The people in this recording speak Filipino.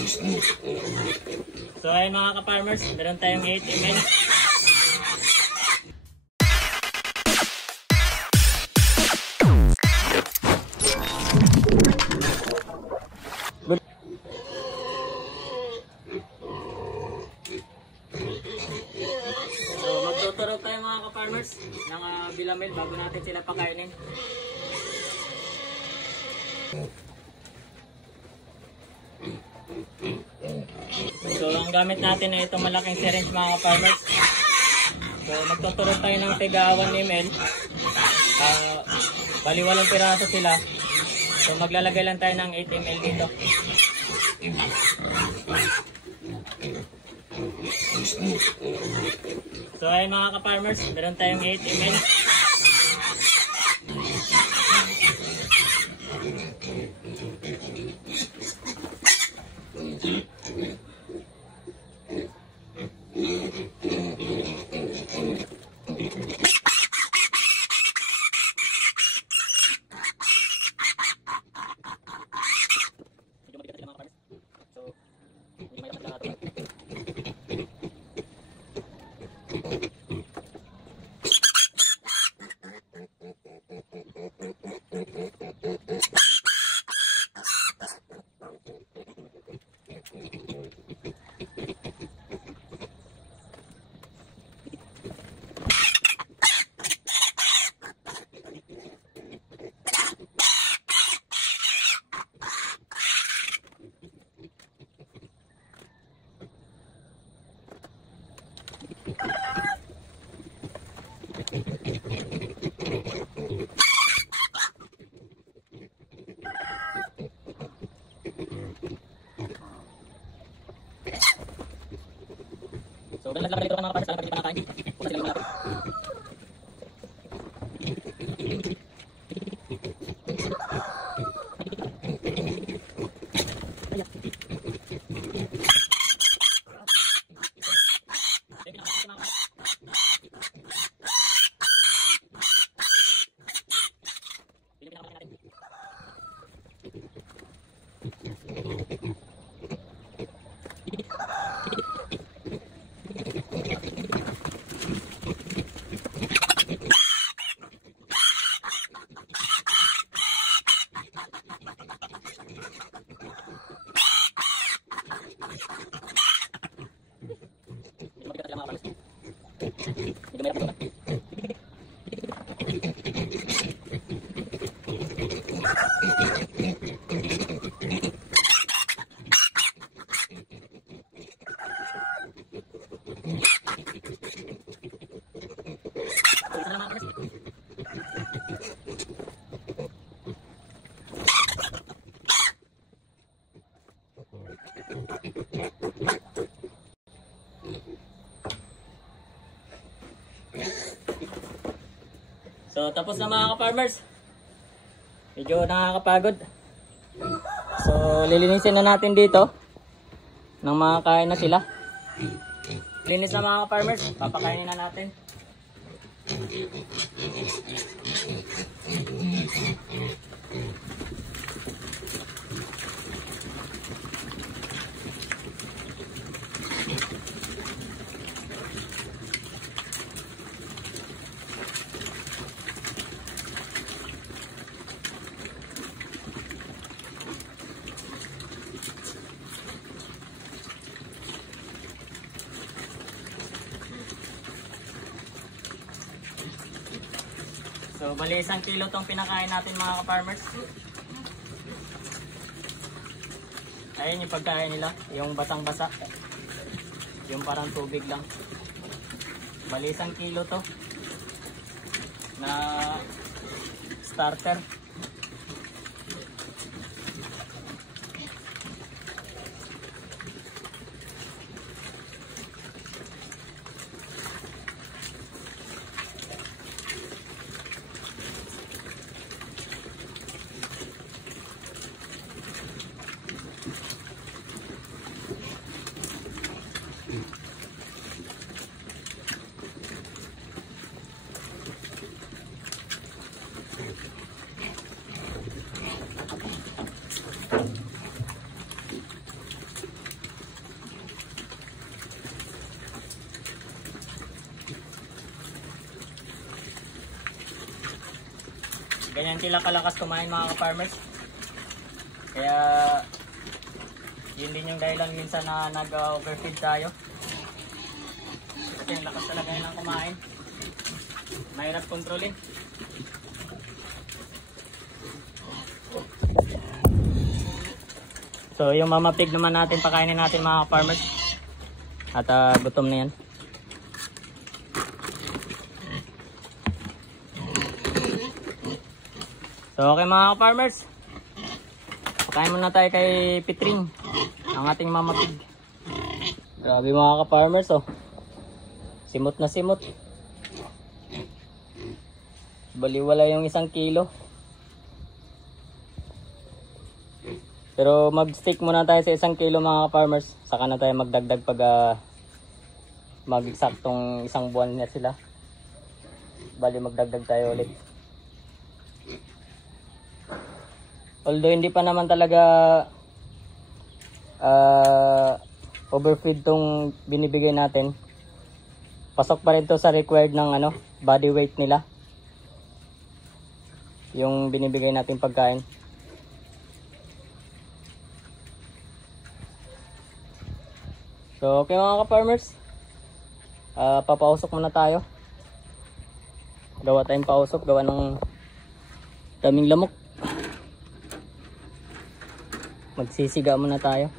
So ayun mga ka-farmers, meron tayong 8 ml. So magtuturog tayo mga ka-farmers ng bilamel bago natin sila pakainin. So ang gamit natin ay itong malaking syringe mga ka-farmers. So magtuturog tayo ng tiga 1 ml. Bali 8 piraso sila. So maglalagay lang tayo ng 8 ml dito. So ayun mga ka-farmers, meron tayong 8 ml. So, ganun lang dito mga kapatid, salamat dito mga kain. Kung sila yung malapit. So tapos na mga ka-farmers. Medyo nakakapagod. So lilinisin na natin dito nang makakain na sila. Linis na mga ka-farmers, papakainin na natin. So bali 1 kilo tong pinakain natin mga ka-farmers. Ayun yung pagkain nila, yung basang basa. Yung parang tubig lang. Bali 1 kilo to na starter. ganyan sila kalakas kumain mga ka-farmers. Kaya yun din yung dahilan minsan na nag-overfeed tayo. Kasi ang lakas talaga yun ang kumain. Mahirap kontrolin. So yung mama pig naman natin, pakainin natin mga farmers. At gutom na yan. So okay mga farmers, pakain muna tayo kay Pitring, ang ating mama pig. Grabe mga ka-farmers, oh. Simot na simot. Baliwala yung 1 kilo. Pero mag-stick muna tayo sa 1 kilo mga ka-farmers. Saka na tayo magdagdag pag mag-eksaktong 1 buwan na sila. Bali magdagdag tayo ulit. Although hindi pa naman talaga overfeed tong binibigay natin. Pasok pa rin to sa required ng body weight nila. Yung binibigay natin pagkain. So okay mga ka-farmers, papausok muna tayo. Gawa tayong pausok, gawa ng daming lamok. Magsisiga muna tayo.